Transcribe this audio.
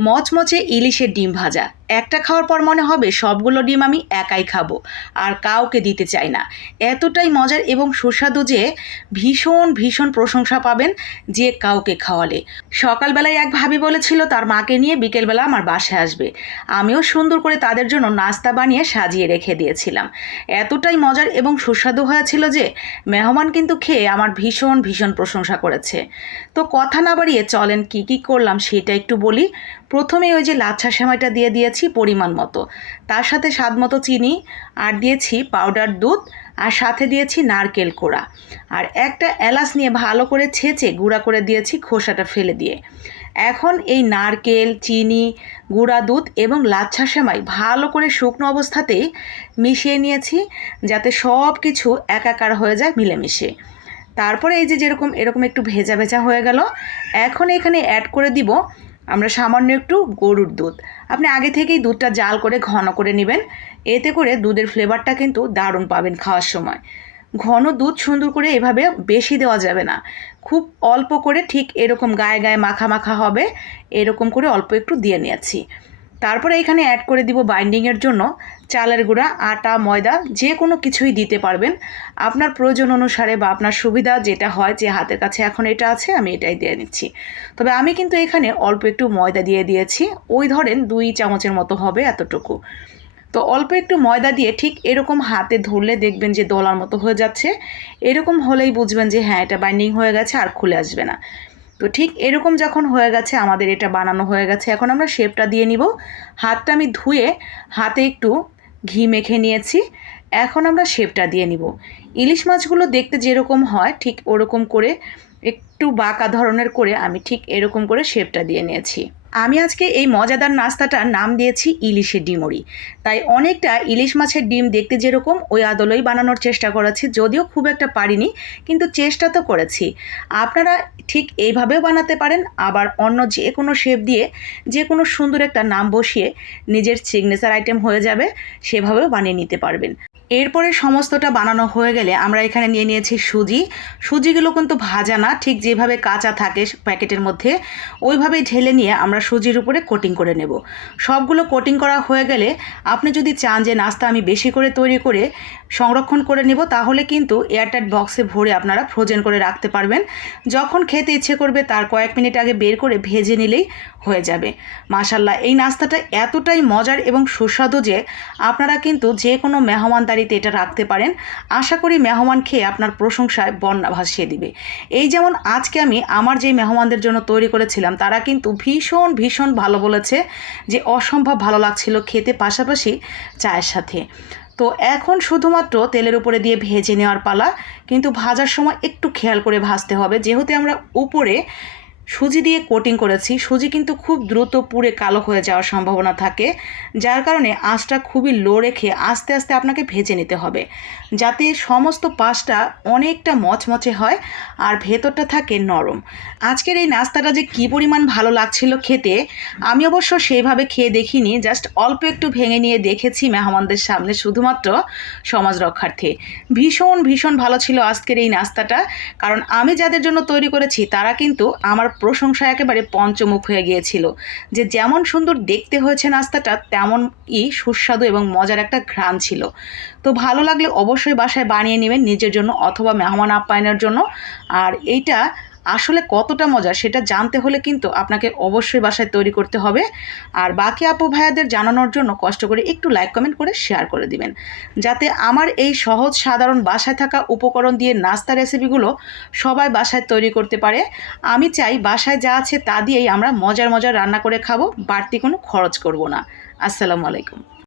মচমচে ইলিশের ডিম ভাজা। একটা খাওয়ার পর মনে হবে সবগুলো ডিম আমি একাই খাব। আর কাউকে দিতে চাই না। এতটাই মজার এবং সুস্বাদু যে ভীষণ ভীষণ প্রশংসা পাবেন যে কাউকে খাওয়ালে। সকালবেলায় এক ভাবি বলেছিল, তার মাকে নিয়ে বিকেলবেলা আমার বাসায় আসবে। আমিও সুন্দর করে তাদের জন্য নাস্তা বানিয়ে সাজিয়ে রেখে দিয়েছিলাম। এতটাই মজার এবং সুস্বাদু হয়েছিল যে মেহমান কিন্তু খেয়ে আমার ভীষণ ভীষণ প্রশংসা করেছে। তো কথা না বাড়িয়ে চলেন কি কি করলাম সেটা একটু বলি। প্রথমে ওই যে লাচ্ছা সেমাইটা দিয়ে দিয়েছি পরিমাণ মতো। তার সাথে স্বাদ মতো চিনি, আর দিয়েছি পাউডার দুধ, আর সাথে দিয়েছি নারকেল কোড়া। আর একটা এলাচ নিয়ে ভালো করে ছেঁচে গুঁড়া করে দিয়েছি খোসাটা ফেলে দিয়ে। এখন এই নারকেল, চিনি, গুঁড়া দুধ এবং লাচ্ছা সেমাই ভালো করে শুকনো অবস্থাতেই মিশিয়ে নিয়েছি যাতে সব কিছু একাকার হয়ে যায় মিলেমিশে। তারপরে এই যে যেরকম, এরকম একটু ভেজা ভেজা হয়ে গেল। এখন এখানে অ্যাড করে দিব আমরা সামান্য একটু গরুর দুধ। আপনি আগে থেকেই দুধটা জাল করে ঘন করে নেবেন। এতে করে দুধের ফ্লেভারটা কিন্তু দারুণ পাবেন খাওয়ার সময়। ঘন দুধ সুন্দর করে এভাবে বেশি দেওয়া যাবে না। খুব অল্প করে ঠিক এরকম গায়ে গায়ে মাখা মাখা হবে। এরকম করে অল্প একটু দিয়ে নিয়েছি। তারপরে এখানে অ্যাড করে দিব বাইন্ডিংয়ের জন্য, চালের গুঁড়া, আটা, ময়দা, যে কোনো কিছুই দিতে পারবেন। আপনার প্রয়োজন অনুসারে বা আপনার সুবিধা যেটা হয় যে হাতের কাছে এখন এটা আছে, আমি এটাই দিয়ে নিচ্ছি তবে আমি কিন্তু এখানে অল্প একটু ময়দা দিয়ে দিয়েছি, ওই ধরেন দুই চামচের মতো হবে এতটুকু। তো অল্প একটু ময়দা দিয়ে ঠিক এরকম হাতে ধরলে দেখবেন যে দলার মতো হয়ে যাচ্ছে। এরকম হলেই বুঝবেন যে হ্যাঁ এটা বাইন্ডিং হয়ে গেছে আর খুলে আসবে না। তো ঠিক এরকম যখন হয়ে গেছে, আমাদের এটা বানানো হয়ে গেছে, এখন আমরা শেপটা দিয়ে নিব। হাতটা আমি ধুয়ে হাতে একটু ঘি মেখে নিয়েছি, এখন আমরা শেপটা দিয়ে নিব। ইলিশ মাছগুলো দেখতে যেরকম হয়, ঠিক ওরকম করে, একটু বাঁকা ধরনের করে আমি ঠিক এরকম করে শেপটা দিয়ে নিয়েছি। আমি আজকে এই মজাদার নাস্তাটার নাম দিয়েছি ইলিশের ডিমড়ি। তাই অনেকটা ইলিশ মাছের ডিম দেখতে যেরকম, ওই আদলেই বানানোর চেষ্টা করেছি, যদিও খুব একটা পারিনি, কিন্তু চেষ্টা তো করেছি। আপনারা ঠিক এইভাবেও বানাতে পারেন, আবার অন্য যে কোনো শেপ দিয়ে যে কোনো সুন্দর একটা নাম বসিয়ে নিজের সিগনেচার আইটেম হয়ে যাবে, সেভাবেও বানিয়ে নিতে পারবেন। এরপরে সমস্তটা বানানো হয়ে গেলে আমরা এখানে নিয়ে নিয়েছি সুজি। সুজিগুলো কিন্তু ভাজা না, ঠিক যেভাবে কাঁচা থাকে প্যাকেটের মধ্যে, ওইভাবেই ঢেলে নিয়ে আমরা সুজির উপরে কোটিং করে নেব। সবগুলো কোটিং করা হয়ে গেলে আপনি যদি চান যে নাস্তা আমি বেশি করে তৈরি করে সংরক্ষণ করে নেব, তাহলে কিন্তু এয়ারটাইট বক্সে ভরে আপনারা ফ্রোজেন করে রাখতে পারবেন। যখন খেতে ইচ্ছে করবে তার কয়েক মিনিট আগে বের করে ভেজে নিলেই হয়ে যাবে। মাশাল্লাহ এই নাস্তাটা এতটাই মজার এবং সুস্বাদু যে আপনারা কিন্তু যে কোনো মেহমানদারিতে এটা রাখতে পারেন। আশা করি মেহমান খেয়ে আপনার প্রশংসায় বন্যা ভাসিয়ে দিবে। এই যেমন আজকে আমি আমার যে মেহমানদের জন্য তৈরি করেছিলাম, তারা কিন্তু ভীষণ ভীষণ ভালো বলেছে যে অসম্ভব ভালো লাগছিল খেতে, পাশাপাশি চায়ের সাথে। তো এখন শুধুমাত্র তেলের উপরে দিয়ে ভেজে নেওয়ার পালা, কিন্তু ভাজার সময় একটু খেয়াল করে ভাজতে হবে। যেহেতু আমরা উপরে সুজি দিয়ে কোটিং করেছি। সুজি কিন্তু খুব দ্রুত পুড়ে কালো হয়ে যাওয়ার সম্ভাবনা থাকে, যার কারণে আঁচটা খুবই লো রেখে আস্তে আস্তে আপনাকে ভেজে নিতে হবে। যাতে সমস্ত পাশটা অনেকটা মচমচে হয় আর ভেতরটা থাকে নরম। আজকের এই নাস্তাটা যে কী পরিমাণ ভালো লাগছিল খেতে, আমি অবশ্য সেইভাবে খেয়ে দেখিনি জাস্ট অল্প একটু ভেঙে নিয়ে দেখেছি মেহমানদের সামনে শুধুমাত্র সমাজ রক্ষার্থে। ভীষণ ভীষণ ভালো ছিল আজকের এই নাস্তাটা, কারণ আমি যাদের জন্য তৈরি করেছি তারা কিন্তু আমার প্রশংসা একেবারে পঞ্চমুখ হয়ে গিয়েছিল। যে যেমন সুন্দর দেখতে হয়েছে নাস্তাটা, তেমনই সুস্বাদু এবং মজার একটা ঘ্রাণ ছিল। তো ভালো লাগলে অবশ্যই বাসায় বানিয়ে নেবেন নিজের জন্য অথবা মেহমান আপ্যায়নের জন্য। আর এইটা আসলে কতটা মজা সেটা জানতে হলে কিন্তু আপনাকে অবশ্যই বাসায় তৈরি করতে হবে। আর বাকি আপু ভাইয়াদের জানানোর জন্য কষ্ট করে একটু লাইক কমেন্ট করে শেয়ার করে দিবেন। যাতে আমার এই সহজ, সাধারণ বাসায় থাকা উপকরণ দিয়ে নাস্তা রেসিপিগুলো সবাই বাসায় তৈরি করতে পারে। আমি চাই বাসায় যা আছে তা দিয়েই আমরা মজার মজার রান্না করে খাব, বাড়তি কোনো খরচ করব না। আসসালামু আলাইকুম।